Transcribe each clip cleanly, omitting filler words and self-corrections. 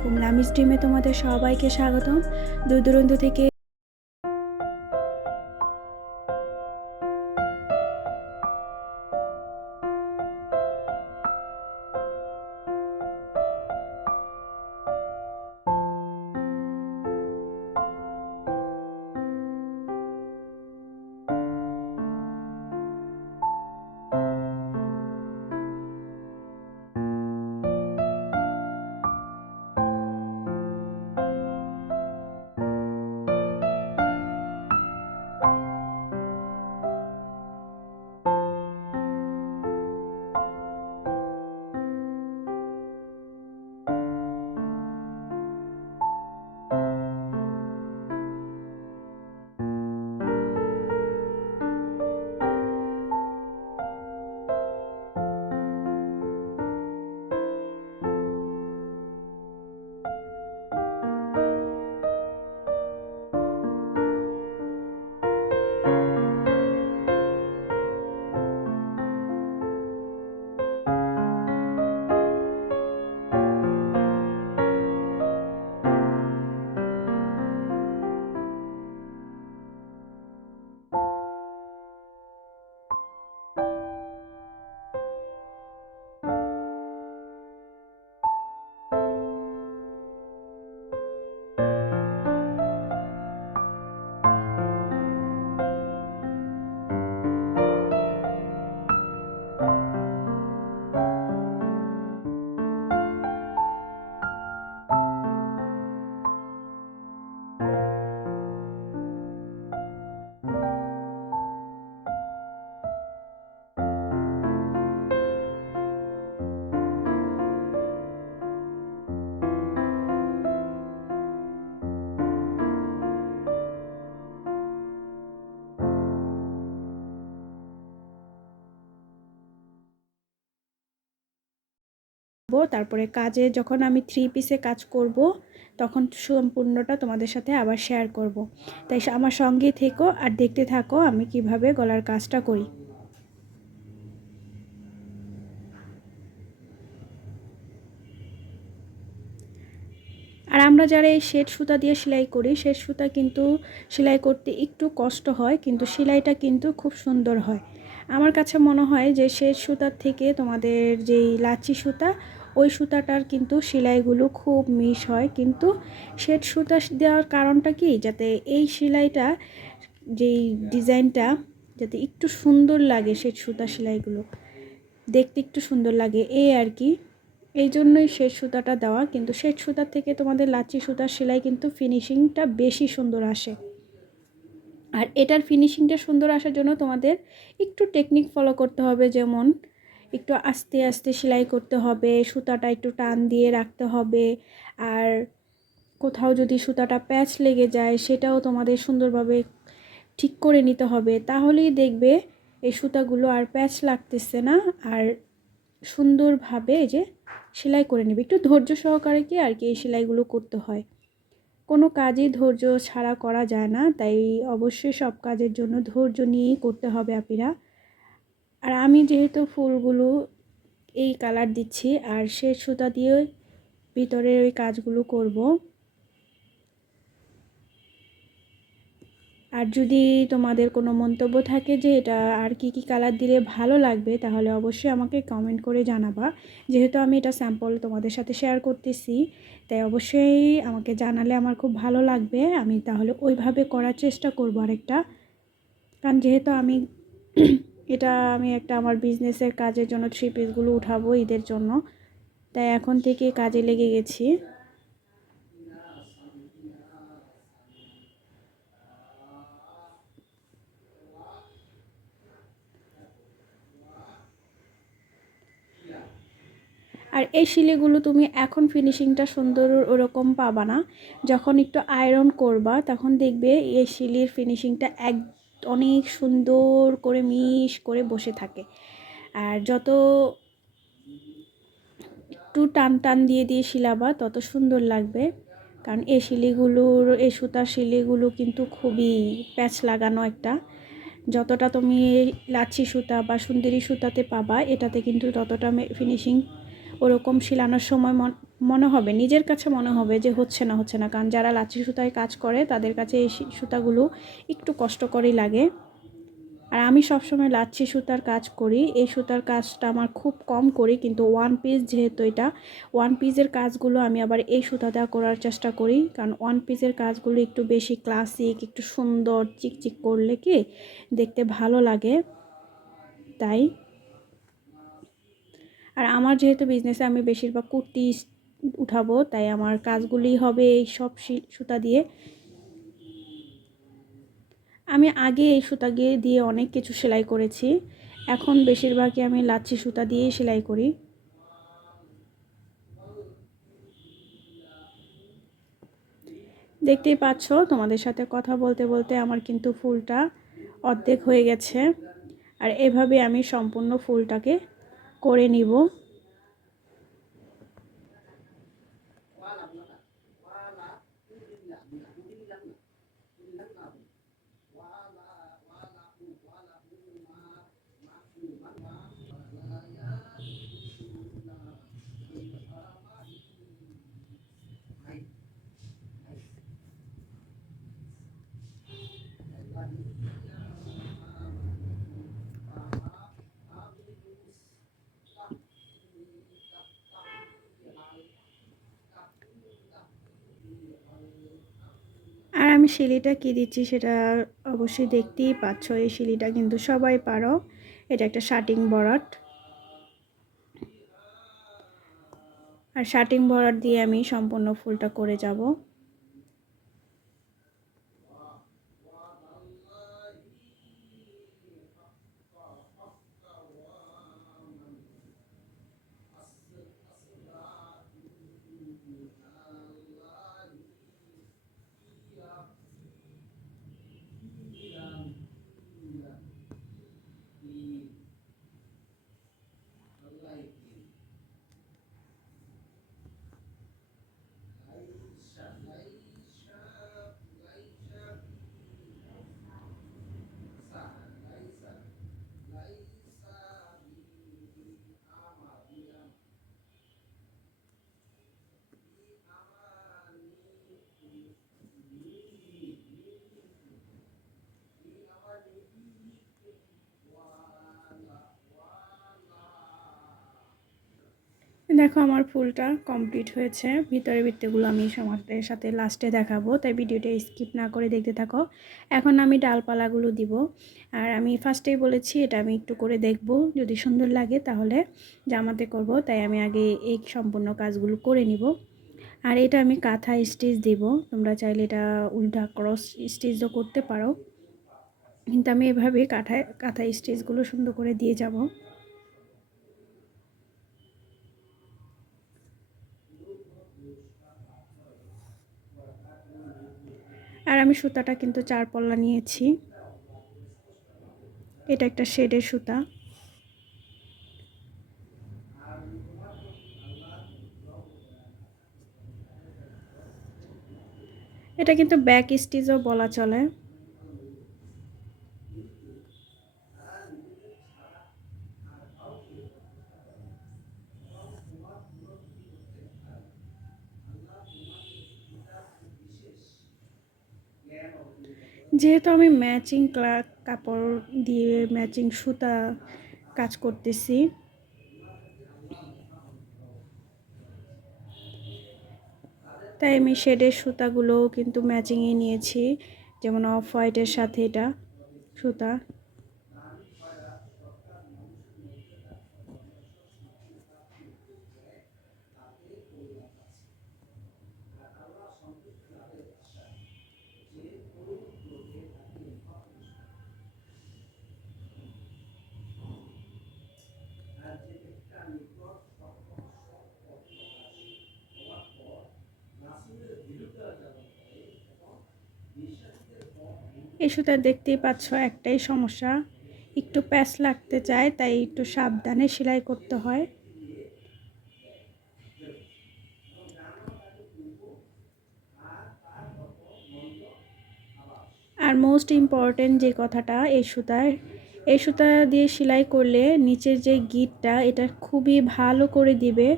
আলাইকুম। লামিজ ড্রিমে তোমাদের সবাইকে স্বাগতম। দূর দূরান্ত থেকে তারপরে কাজে যখন আমি 3 পিসে কাজ করব তখন সম্পূর্ণটা তোমাদের সাথে আবার শেয়ার করব। তাই আমার সঙ্গেই থেকো আর দেখতে থাকো আমি কিভাবে গলার কাজটা করি। আর আমরা যারা এই শেড সুতা দিয়ে সেলাই করি, শেড সুতা কিন্তু সেলাই করতে একটু কষ্ট হয়, কিন্তু সেলাইটা কিন্তু খুব সুন্দর হয়। আমার কাছে মনে হয় যে শেড সুতার থেকে তোমাদের যেই লাচি সুতা, ওই সুতাটার কিন্তু সেলাইগুলো খুব মিশ হয়। কিন্তু শেড সুতা দেওয়ার কারণটা কি, যাতে এই সেলাইটা যেই ডিজাইনটা যাতে একটু সুন্দর লাগে, শেড সুতা সেলাইগুলো দেখতে একটু সুন্দর লাগে এই আর কি। এই জন্যই শেড সুতাটা দেওয়া। কিন্তু শেড সুতার থেকে তোমাদের লাচি সুতার সেলাই কিন্তু ফিনিশিংটা বেশি সুন্দর আসে। আর এটার ফিনিশিংটা সুন্দর আসার জন্য তোমাদের একটু টেকনিক ফলো করতে হবে, যেমন একটু আস্তে আস্তে সেলাই করতে হবে, সুতাটা একটু টান দিয়ে রাখতে হবে। আর কোথাও যদি সুতাটা প্যাচ লেগে যায় সেটাও তোমাদের সুন্দরভাবে ঠিক করে নিতে হবে, তাহলেই দেখবে এই সুতাগুলো আর প্যাচ লাগতেছে না, আর সুন্দরভাবে এই যে সেলাই করে নেবে। একটু ধৈর্য সহকারে কি আর কি এই সেলাইগুলো করতে হয়। কোনো কাজই ধৈর্য ছাড়া করা যায় না, তাই অবশ্যই সব কাজের জন্য ধৈর্য নিয়েই করতে হবে আপিরা। আর আমি যেহেতু ফুলগুলো এই কালার দিচ্ছি আর সে সুতা দিয়ে ভিতরের ওই কাজগুলো করব। আর যদি তোমাদের কোনো মন্তব্য থাকে যে এটা আর কি কালার দিলে ভালো লাগবে, তাহলে অবশ্যই আমাকে কমেন্ট করে জানাবা। যেহেতু আমি এটা স্যাম্পল তোমাদের সাথে শেয়ার করতেছি, তাই অবশ্যই আমাকে জানালে আমার খুব ভালো লাগবে। আমি তাহলে ওইভাবে করার চেষ্টা করব আরেকটা। কারণ যেহেতু আমি এটা আমি একটা আমার বিজনেসের কাজের জন্য 3 পিসগুলো উঠাবো ঈদের জন্য, তাই এখন থেকে কাজে লেগে গেছি। আর এই শিলিগুলো তুমি এখন ফিনিশিংটা সুন্দর ওরকম পাবা না, যখন একটু আয়রন করবা তখন দেখবে এই শিলির ফিনিশিংটা অনেক সুন্দর করে মিশ করে বসে থাকে। আর যত একটু টান টান দিয়ে দিয়ে শিলাবা তত সুন্দর লাগবে। কারণ এই শিলিগুলোর, এই সুতার শিলিগুলো কিন্তু খুবই প্যাচ লাগানো একটা। যতটা তুমি লাচ্ছি সুতা বা সুন্দরী সুতাতে পাবা, এটাতে কিন্তু ততটা ফিনিশিং ওরকম শিলানোর সময় মনে হবে, নিজের কাছে মনে হবে যে হচ্ছে না হচ্ছে না, কারণ যারা লাচ্ছি সুতায় কাজ করে তাদের কাছে এই সুতাগুলো একটু কষ্টকরই লাগে। আর আমি সবসময় লাচ্ছি সুতার কাজ করি, এই সুতার কাজটা আমার খুব কম করি, কিন্তু ওয়ান পিস যেহেতু এটা ওয়ান পিসের কাজগুলো আমি আবার এই সুতা দেওয়া করার চেষ্টা করি, কারণ ওয়ান পিসের কাজগুলো একটু বেশি ক্লাসিক, একটু সুন্দর চিকচিক করলে কি দেখতে ভালো লাগে, তাই। আর আমার যেহেতু বিজনেসে আমি বেশিরভাগ কুর্তি উঠাবো, তাই আমার কাজগুলি হবে এই সব সুতা দিয়ে। আমি আগে এই সুতা দিয়ে অনেক কিছু সেলাই করেছি, এখন বেশিরভাগই আমি লাচ্ছি সুতা দিয়েই সেলাই করি। দেখতেই পাচ্ছ, তোমাদের সাথে কথা বলতে বলতে আমার কিন্তু ফুলটা অর্ধেক হয়ে গেছে। আর এভাবে আমি সম্পূর্ণ ফুলটাকে করে নিব। আর আমি শিলিটা কী দিচ্ছি সেটা অবশ্যই দেখতেই পাচ্ছ, এই শিলিটা কিন্তু সবাই পারো, এটা একটা শাটিং বরাট। আর শাটিং বরাট দিয়ে আমি সম্পূর্ণ ফুলটা করে যাব। দেখো আমার ফুলটা কমপ্লিট হয়েছে, ভিতরে বৃত্তগুলো আমি সমাজের সাথে লাস্টে দেখাবো, তাই ভিডিওটা স্কিপ না করে দেখতে থাকো। এখন আমি ডালপালাগুলো দিব। আর আমি ফার্স্টেই বলেছি এটা আমি একটু করে দেখব, যদি সুন্দর লাগে তাহলে জামাতে করব, তাই আমি আগে এই সম্পূর্ণ কাজগুলো করে নিব। আর এটা আমি কাঁথা স্টিচ দিব, তোমরা চাইলে এটা উল্টা ক্রস স্টিচও করতে পারো, কিন্তু আমি এভাবে কাঁথা স্টিচগুলো সুন্দর করে দিয়ে যাব। আর আমি সুতাটা কিন্তু 4 পল্লা নিয়েছি, এটা একটা শেডের সুতা। এটা কিন্তু ব্যাক স্টিচও বলা চলে। যেহেতু আমি ম্যাচিং কাপড় দিয়ে ম্যাচিং সুতা কাজ করতেছি, তাই আমি শেডের সুতাগুলোও কিন্তু ম্যাচিংয়ে নিয়েছি, যেমন অফ হোয়াইটের সাথে এটা সুতা। এই সুতা দেখতেই পাচ্ছ, একটাই সমস্যা, একটু প্যাচ লাগতে চায়, তাই একটু সাবধানে সেলাই করতে হয়। আর মোস্ট ইম্পর্টেন্ট যে কথাটা, এই সুতা দিয়ে সেলাই করলে নিচের যে গিটটা এটা খুবই ভালো করে দিবে,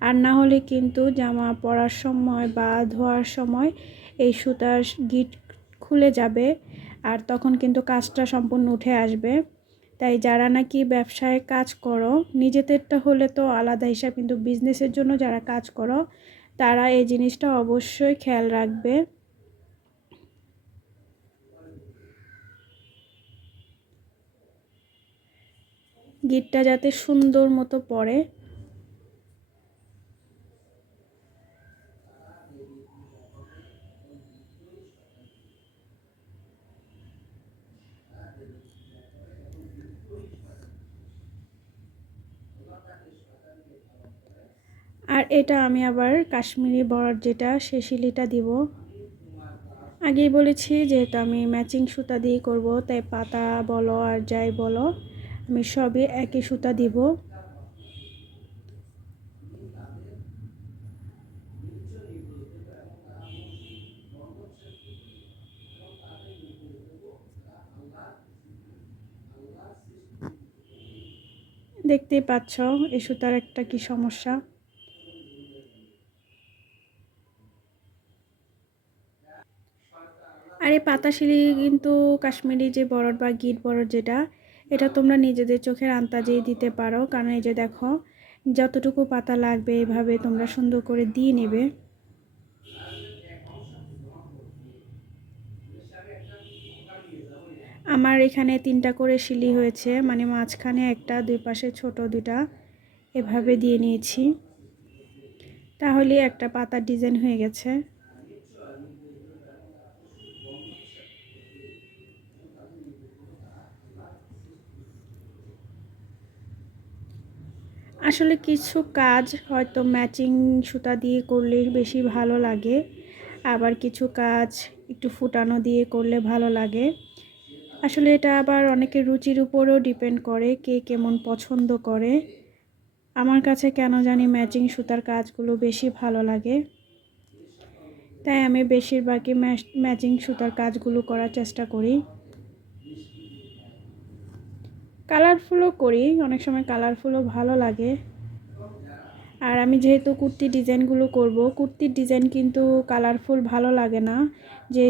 আর না হলে কিন্তু জামা পরার সময় বা ধোয়ার সময় এই সুতার গিট খুলে যাবে, আর তখন কিন্তু কাজটা সম্পূর্ণ উঠে আসবে। তাই যারা নাকি ব্যবসায় কাজ করো, নিজেদেরটা হলে তো আলাদা হিসাব, কিন্তু বিজনেসের জন্য যারা কাজ করো তারা এই জিনিসটা অবশ্যই খেয়াল রাখবে। গিটটা যাতে সুন্দর মতো পড়ে। আর এটা আমি আবার কাশ্মীরি বর্ডার যেটা সে শিলিটা দিব। আগেই বলেছি যেহেতু আমি ম্যাচিং সুতা দিয়ে করব, তাই পাতা বলো আর যাই বলো আমি সবই একই সুতা দিব। দেখতেই পাচ্ছ এই সুতার একটা কি সমস্যা। আর এই পাতা শিলি কিন্তু কাশ্মীরি যে বরড বা গিট বরড যেটা, এটা তোমরা নিজেদের চোখের আন্দাজেই দিতে পারো, কারণ এই যে দেখো যতটুকু পাতা লাগবে এভাবে তোমরা সুন্দর করে দিয়ে নেবে। আমার এখানে 3টা করে শিলি হয়েছে, মানে মাঝখানে একটা, দুই পাশে ছোট দুটা, এভাবে দিয়ে নিয়েছি, তাহলে একটা পাতার ডিজাইন হয়ে গেছে। আসলে কিছু কাজ হয়তো ম্যাচিং সুতা দিয়ে করলে বেশি ভালো লাগে, আবার কিছু কাজ একটু ফুটানো দিয়ে করলে ভালো লাগে। আসলে এটা আবার অনেকের রুচির উপরেও ডিপেন্ড করে, কে কেমন পছন্দ করে। আমার কাছে কেন জানি ম্যাচিং সুতার কাজগুলো বেশি ভালো লাগে, তাই আমি বেশিরভাগই ম্যাচিং সুতার কাজগুলো করার চেষ্টা করি। কালারফুলও করি, অনেক সময় কালারফুলও ভালো লাগে। আর আমি যেহেতু কুর্তির ডিজাইনগুলো করব, কুর্তির ডিজাইন কিন্তু কালারফুল ভালো লাগে না।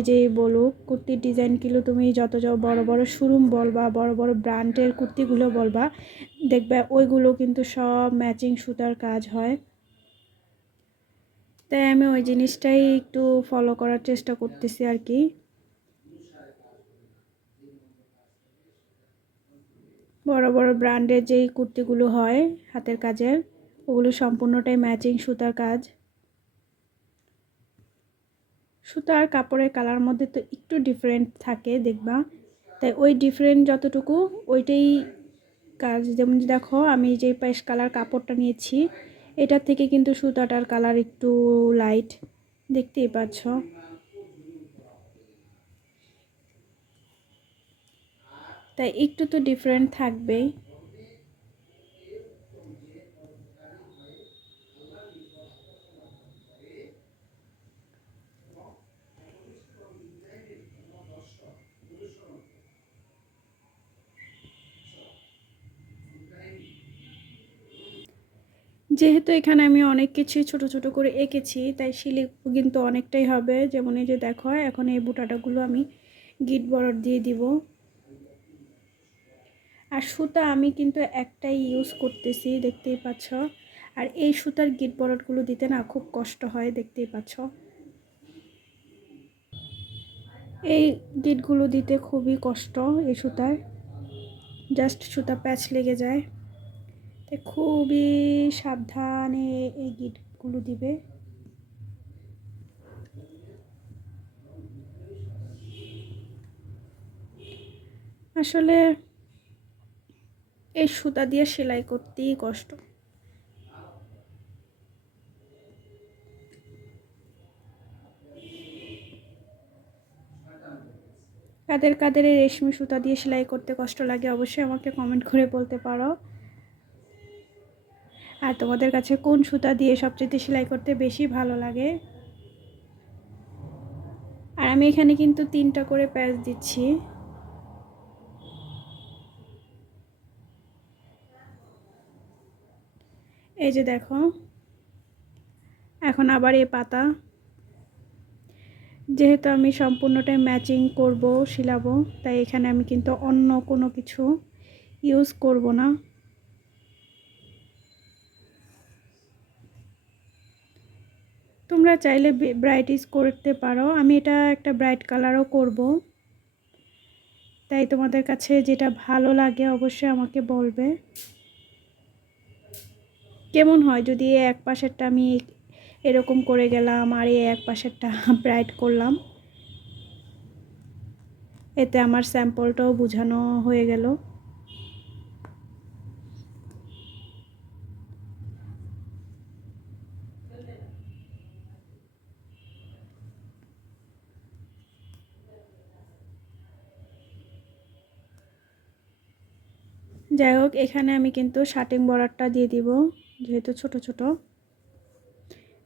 যে বলুক কুর্তির ডিজাইনগুলো তুমি যত বড় বড় শোরুম বলবা, বড় বড় ব্র্যান্ডের কুর্তিগুলো বলবা, দেখবে ওইগুলো কিন্তু সব ম্যাচিং সুতার কাজ হয়। তাই আমি ওই জিনিসটাই একটু ফলো করার চেষ্টা করতেছি আর কি। বড় বড় ব্র্যান্ডের যেই কুর্তিগুলো হয় হাতের কাজের, ওগুলো সম্পূর্ণটাই ম্যাচিং সুতার কাজ। সুতার কাপড়ের কালার মধ্যে তো একটু ডিফারেন্ট থাকে দেখবা, তাই ওই ডিফারেন্ট যতটুকু ওইটাই কাজ। যেমন দেখো আমি যে পেশ কালার কাপড়টা নিয়েছি, এটার থেকে কিন্তু সুতাটার কালার একটু লাইট, দেখতেই পাচ্ছ। তাই একটু তো ডিফারেন্ট থাকবেই। যেহেতু এখানে আমি অনেক কিছুই ছোট ছোট করে এঁকেছি, তাই শিলি কিন্তু অনেকটাই হবে। যেমন এই যে দেখো এখন এই বুটাটাগুলো আমি গিট বর্ডার দিয়ে দিব। আর সুতা আমি কিন্তু একটাই ইউজ করতেছি, দেখতেই পাচ্ছ। আর এই সুতার গিট বর্ডারগুলো দিতে না খুব কষ্ট হয়, দেখতেই পাচ্ছ। এই গিটগুলো দিতে খুবই কষ্ট এই সুতার, জাস্ট সুতা প্যাচ লেগে যায়। তাই খুবই সাবধানে এই গিটগুলো দিবে। আসলে এই সুতা দিয়ে সেলাই করতেই কষ্ট। কাদের কাদের এই রেশমি সুতা দিয়ে সেলাই করতে কষ্ট লাগে অবশ্যই আমাকে কমেন্ট করে বলতে পারো। আর তোমাদের কাছে কোন সুতা দিয়ে সবচেয়ে সেলাই করতে বেশি ভালো লাগে। আর আমি এখানে কিন্তু 3টা করে প্যাচ দিচ্ছি। এই যে দেখো এখন আবার এই পাতা, যেহেতু আমি সম্পূর্ণটাই ম্যাচিং করব, শিলাবো, তাই এখানে আমি কিন্তু অন্য কোনো কিছু ইউজ করব না। তোমরা চাইলে ব্রাইটিস করতে পারো, আমি এটা একটা ব্রাইট কালারও করব। তাই তোমাদের কাছে যেটা ভালো লাগে অবশ্যই আমাকে বলবে। কেমন হয় যদি এক পাশেরটা আমি এরকম করে গেলাম আর এক পাশেরটা ব্রাইট করলাম, এতে আমার স্যাম্পলটাও বোঝানো হয়ে গেল। যাই হোক, এখানে আমি কিন্তু শার্টিং বর্ডারটা দিয়ে দিব, যেহেতু ছোট ছোট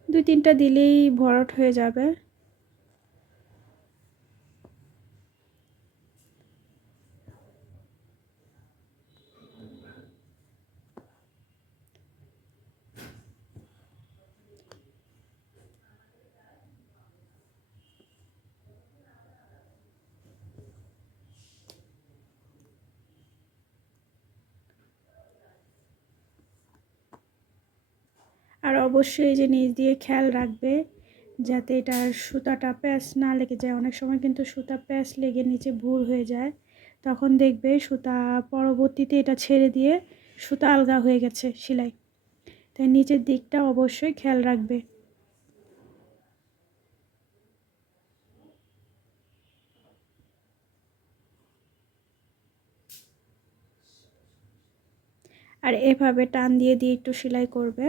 2-3টা দিলেই ভরাট হয়ে যাবে। আর অবশ্যই এই যে নিচ দিয়ে খেয়াল রাখবে যাতে এটার সুতাটা প্যাঁচ না লেগে যায়। অনেক সময় কিন্তু সুতা প্যাঁচ লেগে নিচে ভুর হয়ে যায়, তখন দেখবে সুতা পরবর্তীতে এটা ছেড়ে দিয়ে সুতা আলগা হয়ে গেছে সেলাই। তাই নিচের দিকটা অবশ্যই খেয়াল রাখবে। আর এভাবে টান দিয়ে দিয়ে একটু সেলাই করবে।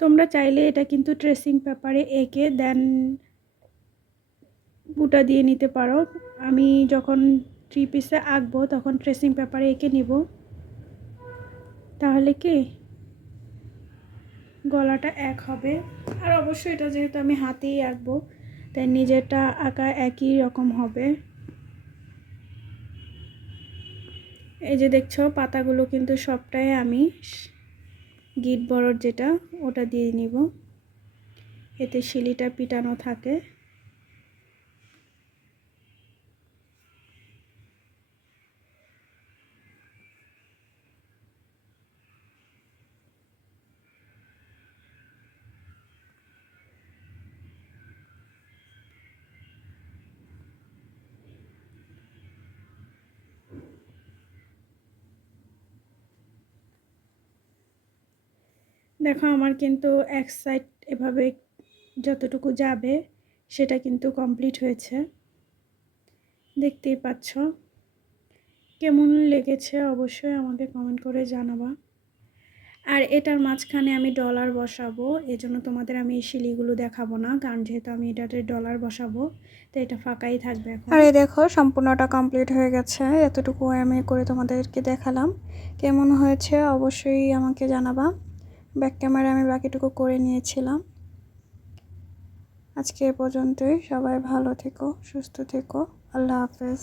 তোমরা চাইলে এটা কিন্তু ট্রেসিং পেপারে এঁকে দেন বুটা দিয়ে নিতে পারো। আমি যখন 3 পিসে আঁকবো তখন ট্রেসিং পেপারে এঁকে নিব, তাহলে কি গলাটা এক হবে। আর অবশ্যই এটা যেহেতু আমি হাতেই আঁকবো তাই নিজেরটা আঁকা একই রকম হবে। এই যে দেখছো পাতাগুলো কিন্তু সবটাই আমি গিট বড়র যেটা ওটা দিয়ে নিব, এতে শিলিটা পিটানো থাকে। দেখো আমার কিন্তু এক সাইড এভাবে যতটুকু যাবে সেটা কিন্তু কমপ্লিট হয়েছে, দেখতেই পাচ্ছ। কেমন লেগেছে অবশ্যই আমাকে কমেন্ট করে জানাবা। আর এটার মাঝখানে আমি ডলার বসাবো, এজন্য তোমাদের আমি এই শিলিগুলো দেখাবো না, কারণ যেহেতু আমি এটাতে ডলার বসাবো তো এটা ফাঁকাই থাকবে এখন। আর এই দেখো সম্পূর্ণটা কমপ্লিট হয়ে গেছে, এতটুকু আমি করে তোমাদেরকে দেখালাম। কেমন হয়েছে অবশ্যই আমাকে জানাবা। ব্যাক ক্যামেরা আমি বাকিটুকু করে নিয়েছিলাম। আজকে এ পর্যন্তই, সবাই ভালো থেকো, সুস্থ থেকো, আল্লাহ হাফেজ।